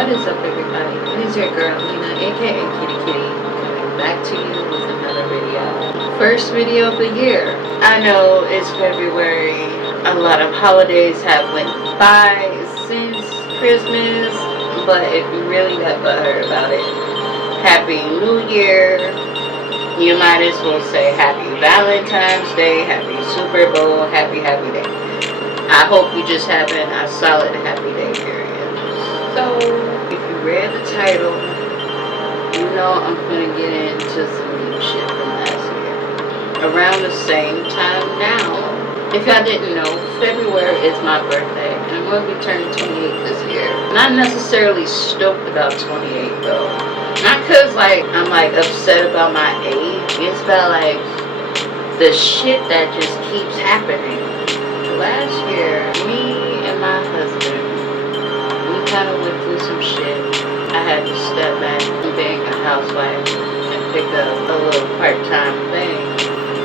What is up, everybody? It is your girl Lena, aka Kitty Kitty, coming back to you with another video. First video of the year. I know it's February. A lot of holidays have went by since Christmas, but if you really got butthurt about it, Happy New Year. You might as well say Happy Valentine's Day, Happy Super Bowl, Happy Day. I hope you just having a solid happy day period. So, if you read the title, you know I'm going to get into some new shit from last year. Around the same time now. If y'all didn't know, February is my birthday, and I'm going to be turning 28 this year. Not necessarily stoked about 28 though. Not because I'm upset about my age. It's about the shit that just keeps happening. Last year, me and my husband, we kind of went through some shit. I had to step back from being a housewife and pick up a little part-time thing.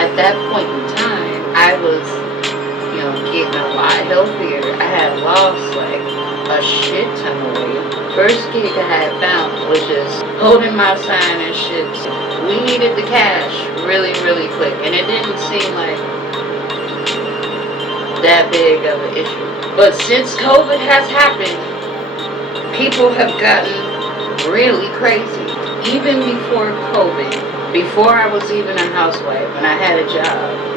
At that point in time, I was, getting a lot healthier. I had lost a shit ton of weight. First gig I had found was just holding my sign and shit. We needed the cash really, really quick, and it didn't seem like that big of an issue. But since COVID has happened, people have gotten really crazy. Even before COVID, before I was even a housewife, when I had a job,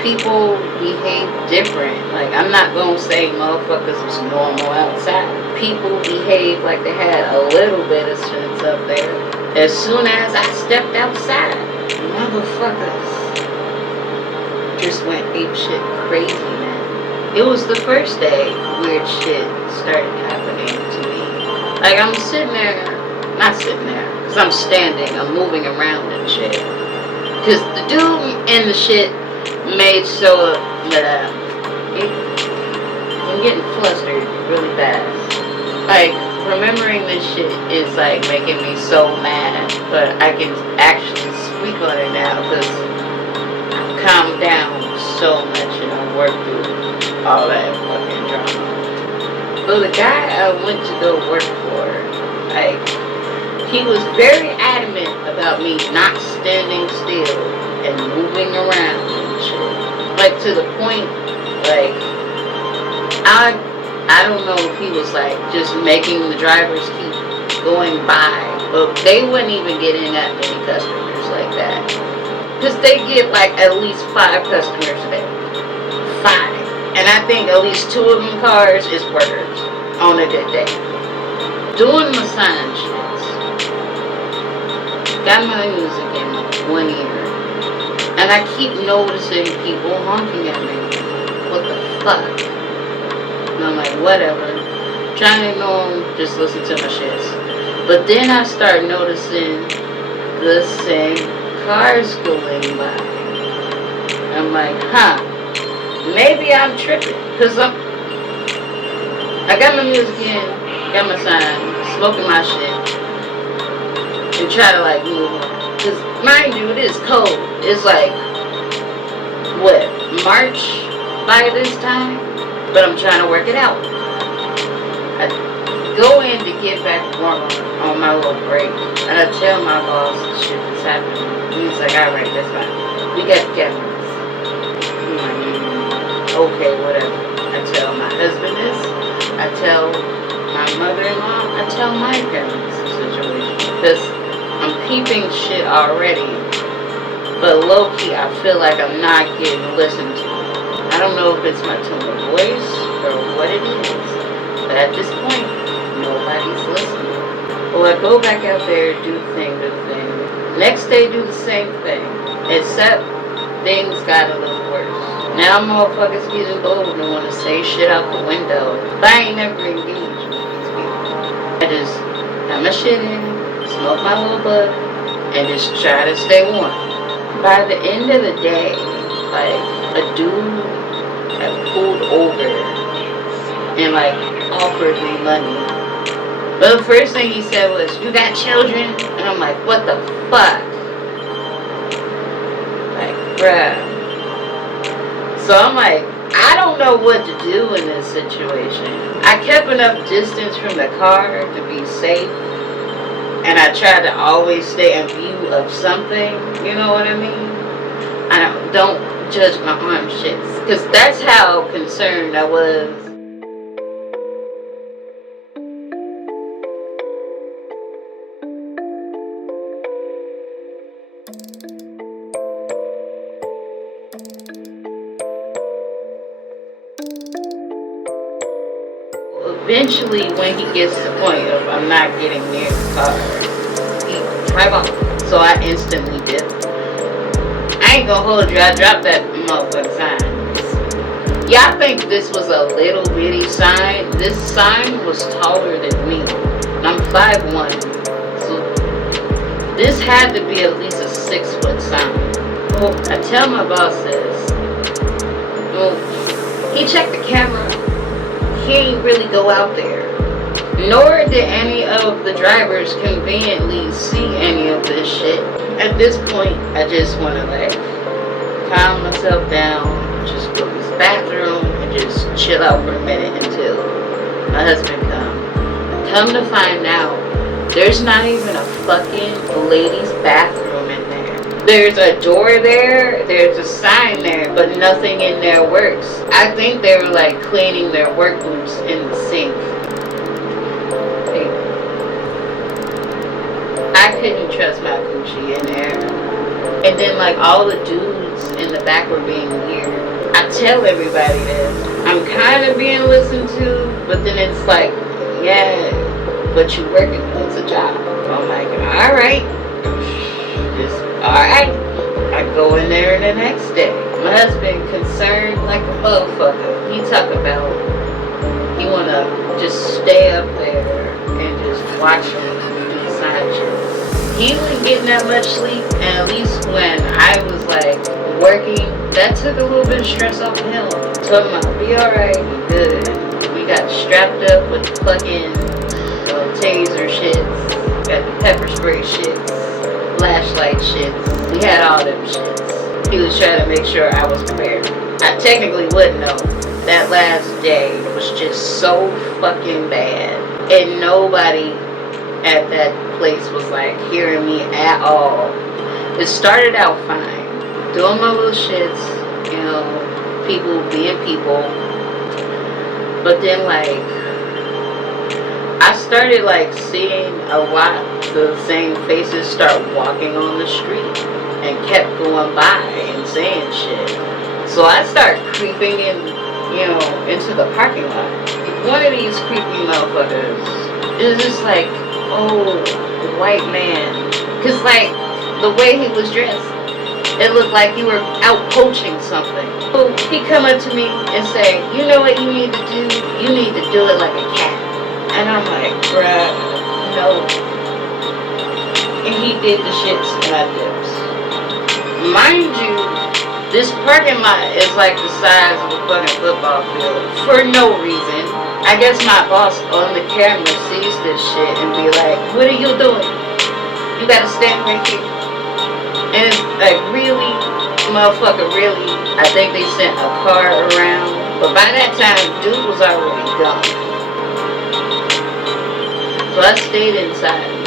people behave different. I'm not gonna say motherfuckers was normal outside. People behave like they had a little bit of sense up there. As soon as I stepped outside, motherfuckers just went apeshit crazy, man. It was the first day weird shit started happening to me. I'm sitting there, not sitting there, because I'm standing, I'm moving around and shit. Because the dude in the shit made so that I'm getting flustered really fast. Remembering this shit is making me so mad, but I can actually speak on it now because I've calmed down so much and I worked through all that fucking drama. So the guy I went to go work for, he was very adamant about me not standing still and moving around and shit. To the point, I don't know if he was just making the drivers keep going by, but they wouldn't even get in that many customers like that. Because they get at least 5 customers a day. 5. And I think at least 2 of them cars is workers on a good day. Doing massage shits. Got my music in 1 ear. And I keep noticing people honking at me. What the fuck? And I'm whatever. Trying to ignore them, just listen to my shits. But then I start noticing the same cars going by. I'm maybe I'm tripping. Because I got my music in, got my sign, smoking my shit, and try to move on. Because mind you, it is cold. It's March by this time? But I'm trying to work it out. I go in to get back on my little break, and I tell my boss the shit that's happening. He's alright, that's fine. We got the cameras. I'm okay, whatever. I tell my husband this. I tell my mother-in-law. I tell my parents the situation. Because I'm peeping shit already. But low-key, I feel I'm not getting listened to. I don't know if it's my tone of voice or what it is, but at this point, nobody's listening. Well, I go back out there, do the thing. Next day, do the same thing, except things got a little worse. Now motherfuckers getting bold and want to say shit out the window, but I ain't never engaged with these people. I just have my shit in, smoke my little bud, and just try to stay warm. By the end of the day, a dude had pulled over and offered me money. But the first thing he said was, "You got children?" And I'm what the fuck? Bruh. So I'm I don't know what to do in this situation. I kept enough distance from the car to be safe, and I tried to always stay in view of something, you know what I mean? I don't judge my arm shits, because that's how concerned I was. Eventually, when he gets to the point of I'm not getting near the car, he drive off. So I instantly did. I ain't gonna hold you, I dropped that motherfucking sign. Y'all think this was a little bitty sign? This sign was taller than me. And I'm 5'1". So this had to be at least a 6-foot sign. Well, I tell my boss this. Well, he checked the camera. He ain't really go out there. Nor did any of the drivers conveniently see any of this shit. At this point, I just want to like calm myself down, just go to the bathroom and just chill out for a minute until my husband comes. Come to find out, there's not even a fucking ladies' bathroom in there. There's a door there, there's a sign there, but nothing in there works. I think they were like cleaning their work boots in the sink. I couldn't trust my Gucci in there. And then like all the dudes in the back were being weird. I tell everybody this. I'm kind of being listened to, but then it's like, yeah, but you working, it's a job. I'm like, alright. Just alright. I go in there the next day. My husband concerned like a motherfucker. He talk about he wanna just stay up there and just watch him do side shit. He wasn't getting that much sleep, and at least when I was like working, that took a little bit of stress off of him. Told him I'll be alright, be good. We got strapped up with fucking taser shits, got the pepper spray shits, flashlight shits. We had all them shits. He was trying to make sure I was prepared. I technically wouldn't know. That last day was just so fucking bad, and nobody at that place was like hearing me at all. It started out fine, doing my little shits, you know, people being people, but then like I started like seeing a lot of the same faces start walking on the street and kept going by and saying shit. So I started creeping in, you know, into the parking lot. One of these creepy motherfuckers is just like, oh, white man. Cause like, the way he was dressed, it looked like you were out poaching something. So he come up to me and say, you know what you need to do? You need to do it like a cat. And I'm like, bruh, no. And he did the shits and I dips. Mind you, this parking lot is like the size of a fucking football field for no reason. I guess my boss on the camera sees this shit and be like, what are you doing? You gotta stand right here. And it's like, really? Motherfucker, really? I think they sent a car around. But by that time, dude was already gone. So I stayed inside.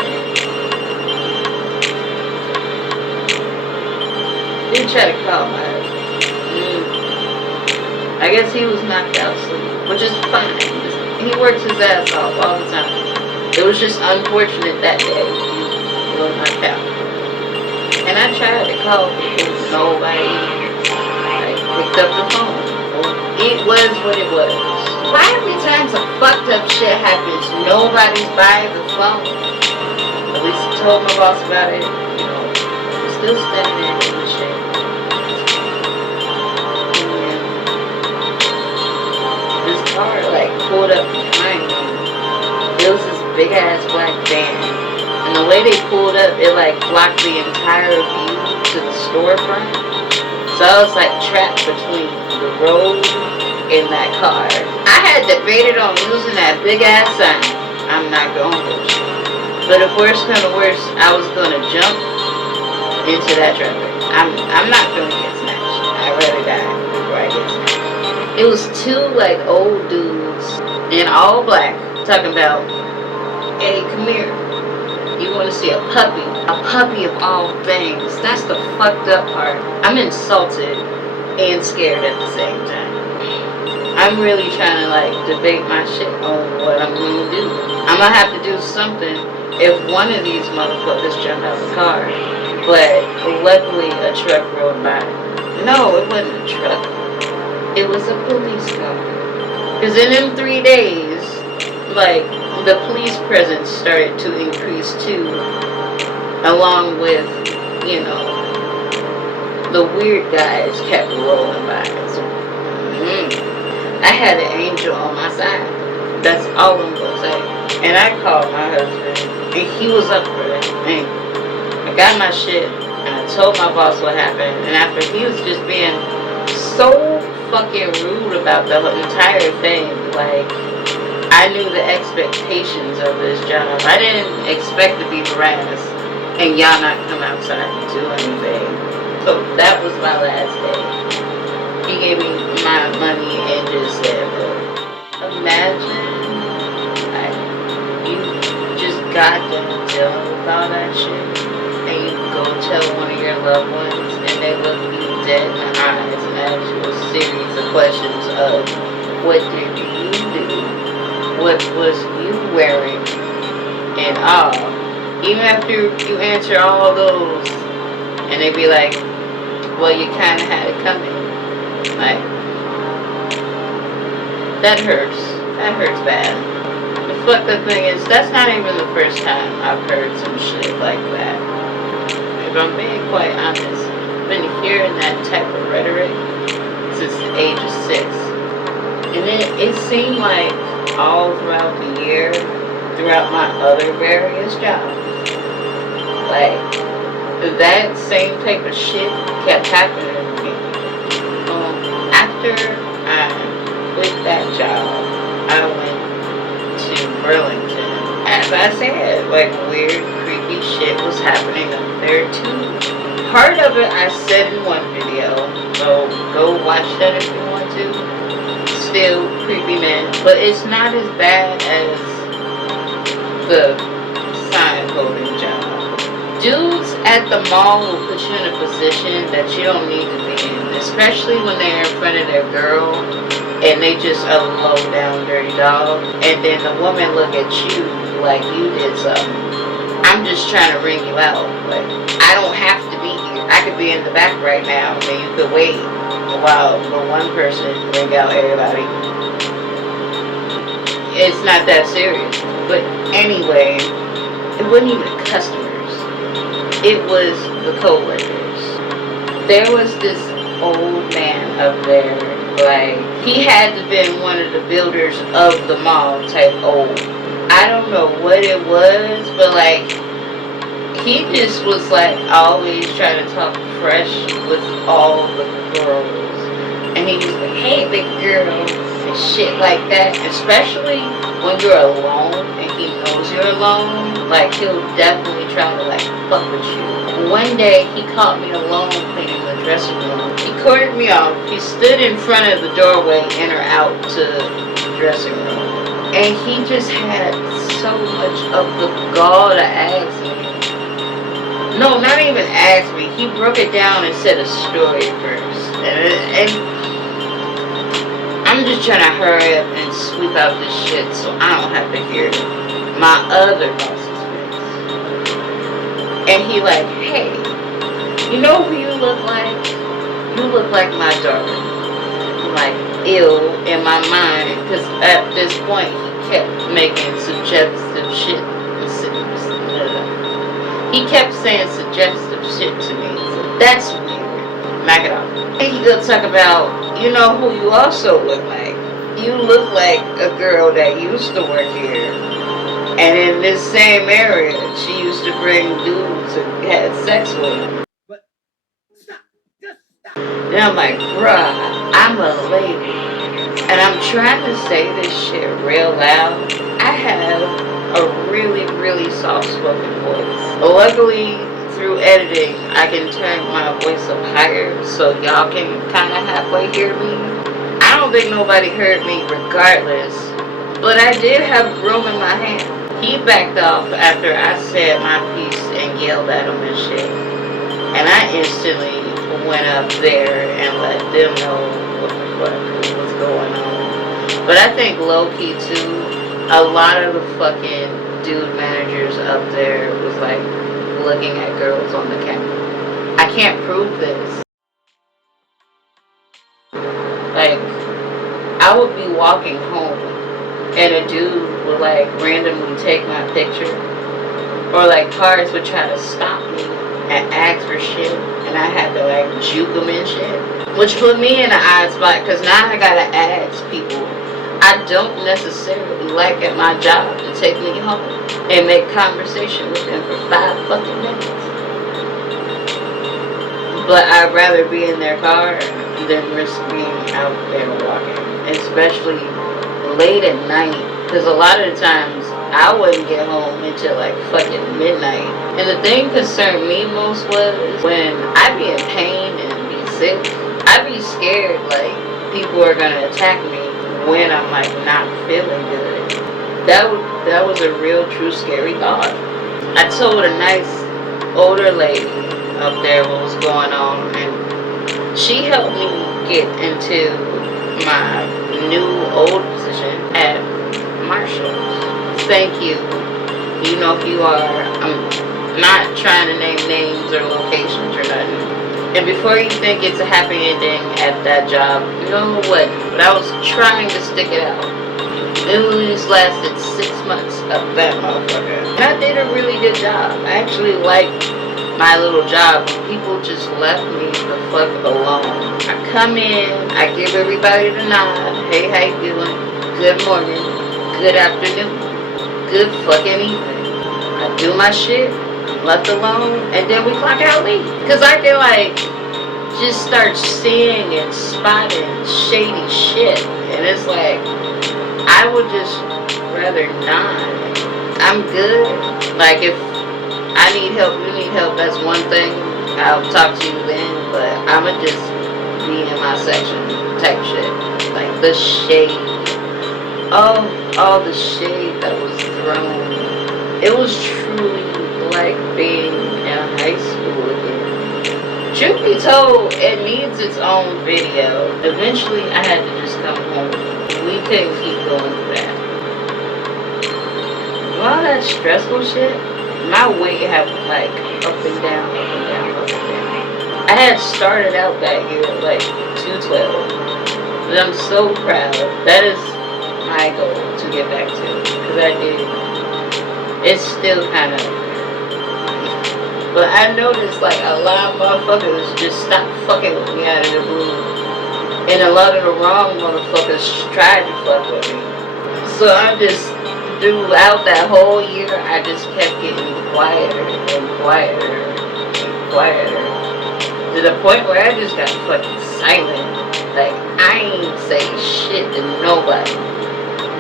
Did try to call my husband. I guess he was knocked out asleep, which is fine. He works his ass off all the time. It was just unfortunate that day he was knocked out. And I tried to call people, nobody like picked up the phone. It was what it was. Why every time some fucked up shit happens, nobody's by the phone? At least I told my boss about it. You know, I'm still standing there doing shit. This car like pulled up behind me. It was this big ass black van, and the way they pulled up, it like blocked the entire view to the storefront. So I was like trapped between the road and that car. I had debated on using that big ass sign. I'm not going to. But if worse come to worse, I was gonna jump into that traffic. I'm not gonna get snatched. I'd rather die before I get snatched. It was two like old dudes in all black talking about, hey, come here. You want to see a puppy? A puppy of all things. That's the fucked up part. I'm insulted and scared at the same time. I'm really trying to like debate my shit on what I'm going to do. I'm going to have to do something if one of these motherfuckers jump out the car. But luckily a truck rolled by. No, it wasn't a truck. It was a police car. Because in them 3 days, like, the police presence started to increase too, along with, you know, the weird guys kept rolling by. So, I had an angel on my side. That's all I'm gonna say. And I called my husband, and he was up for it. And I got my shit, and I told my boss what happened. And after he was just being so fucking rude about the entire thing, like, I knew the expectations of this job. I didn't expect to be harassed and y'all not come outside and do anything. So that was my last day. He gave me my money and just said, look, imagine like you just got done dealing with all that shit and you go tell one of your loved ones and they look you dead in the eyes and ask you a series of questions of what did you do? What was you wearing? And all. Even after you answer all those, and they be like, well, you kind of had it coming. Like, that hurts. That hurts bad. The fucked up thing is, that's not even the first time I've heard some shit like that. If I'm being quite honest, I've been hearing that type of rhetoric since the age of 6. And it seemed like all throughout the year, throughout my other various jobs, like, that same type of shit kept happening to me. After I quit that job, I went to Burlington. As I said, like, weird, creepy shit was happening up there too. Part of it I said in one video, so go watch that if you want to. Still creepy men, but it's not as bad as the sign holding job. Dudes at the mall will put you in a position that you don't need to be in, especially when they're in front of their girl and they just a low down dirty dog, and then the woman look at you like you did something. I'm just trying to ring you out. Like, I don't have to be here. I could be in the back right now and you could wait while the one person ring out everybody. It's not that serious. But anyway, it wasn't even the customers. It was the co-workers. There was this old man up there, like, he had to been one of the builders of the mall type old. I don't know what it was, but like, he just was like always trying to talk fresh with all the girls. And he was like, hey big girl, and shit like that. Especially when you're alone and he knows you're alone, like, he'll definitely try to like fuck with you. One day he caught me alone cleaning the dressing room. He cornered me off. He stood in front of the doorway in or out to the dressing room. And he just had so much of the gall to ask me. No, not even ask me. He broke it down and said a story first. And I'm just trying to hurry up and sweep out this shit so I don't have to hear my other boss's face. And he like, hey, you know who you look like? You look like my daughter. I'm like, ew, in my mind, because at this point he kept making suggestive shit. He kept saying suggestive shit to me. So that's weird. Knock it off. And he gonna talk about, you know who you also look like. You look like a girl that used to work here. And in this same area, she used to bring dudes and had sex with them. But stop. Just stop. Then I'm like, bruh, I'm a lady. And I'm trying to say this shit real loud. I have a really, really soft-spoken voice. Luckily, through editing, I can turn my voice up higher so y'all can kind of halfway hear me. I I don't think nobody heard me regardless. But I did have room in my hand. He backed off after I said my piece and yelled at him and shit. And I instantly went up there and let them know what was going on. But I think low-key too, a lot of the fucking dude managers up there was like looking at girls on the camera. I can't prove this. Like, I would be walking home and a dude would like randomly take my picture, or like cars would try to stop me and ask for shit, and I had to like juke them and shit, which put me in an odd spot because now I gotta ask people I don't necessarily like at my job to take me home and make conversation with them for 5 fucking minutes. But I'd rather be in their car than risk being out there walking, especially late at night, because a lot of the times I wouldn't get home until like fucking midnight. And the thing concerned me most was when I be in pain and be sick, I be scared like people are gonna attack me when I'm like not feeling good. That was a real true scary thought. I told a nice older lady up there what was going on, and she helped me get into my new old position at Marshall's. Thank you. You know who you are. I'm not trying to name names or locations or nothing. And before you think it's a happy ending at that job, you know what? But I was trying to stick it out. It just lasted 6 months of that motherfucker. And I did a really good job. I actually liked my little job. People just left me the fuck alone. I come in, I give everybody the nod. Hey, how you doing? Good morning. Good afternoon. Good fucking evening. I do my shit, I'm left alone, and then we clock out leave. Cause I can like just start seeing and spotting shady shit, and it's like I would just rather not. I'm good. Like if I need help, you need help, that's one thing. I'll talk to you then, but I'ma just be in my section type shit. Like the shade. All the shade that was thrown. It was truly like being in high school again. Truth be told, it needs its own video. Eventually I had to just come home. We couldn't keep going through that. All that stressful shit, my weight had like up and down, up and down, up and down. I had started out that year at like 212. But I'm so proud. That is my goal to get back to. Because I did. It's still kind of. But I noticed like a lot of motherfuckers just stopped fucking with me out of the blue. And a lot of the wrong motherfuckers tried to fuck with me. So I just, throughout that whole year, I just kept getting quieter and quieter and quieter. To the point where I just got fucking silent. Like, I ain't say shit to nobody.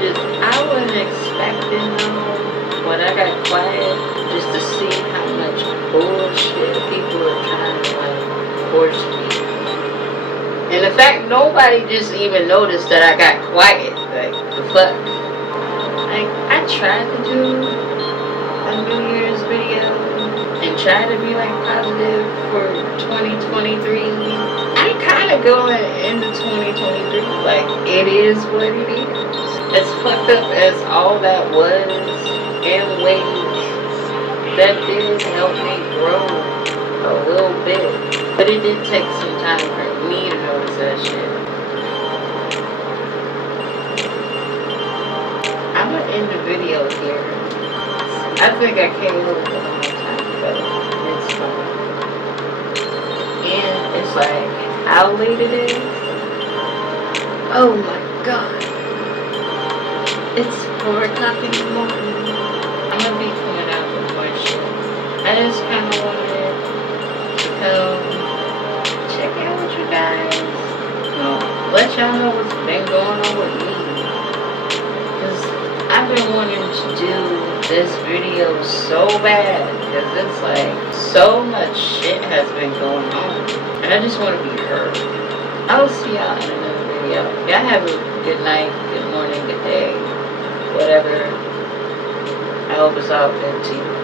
Just, I wasn't expecting though, when I got quiet, just to see how much bullshit people are trying to like force me. And the fact nobody just even noticed that I got quiet. Like, the fuck? Like, I tried to do a New Year's video and try to be like positive for 2023. I'm kind of going into 2023 like it is what it is. As fucked up as all that was, and ways that did help me grow a little bit, but it did take some time for me to notice that shit. I'm gonna end the video here. I think I came up with a long time ago. It's fun. And it's like, how late it is? Oh my god. It's 4 o'clock in the morning. I'm gonna be coming out with more shit. I just kind of wanted to come check out with you guys. You know, let y'all know what's been going on with me. Because I've been wanting to do this video so bad. Because it's like, so much shit has been going on. And I just want to be heard. I'll see y'all in another video. video. Y'all have a good night, good morning, good day, whatever. I hope it's all good to you.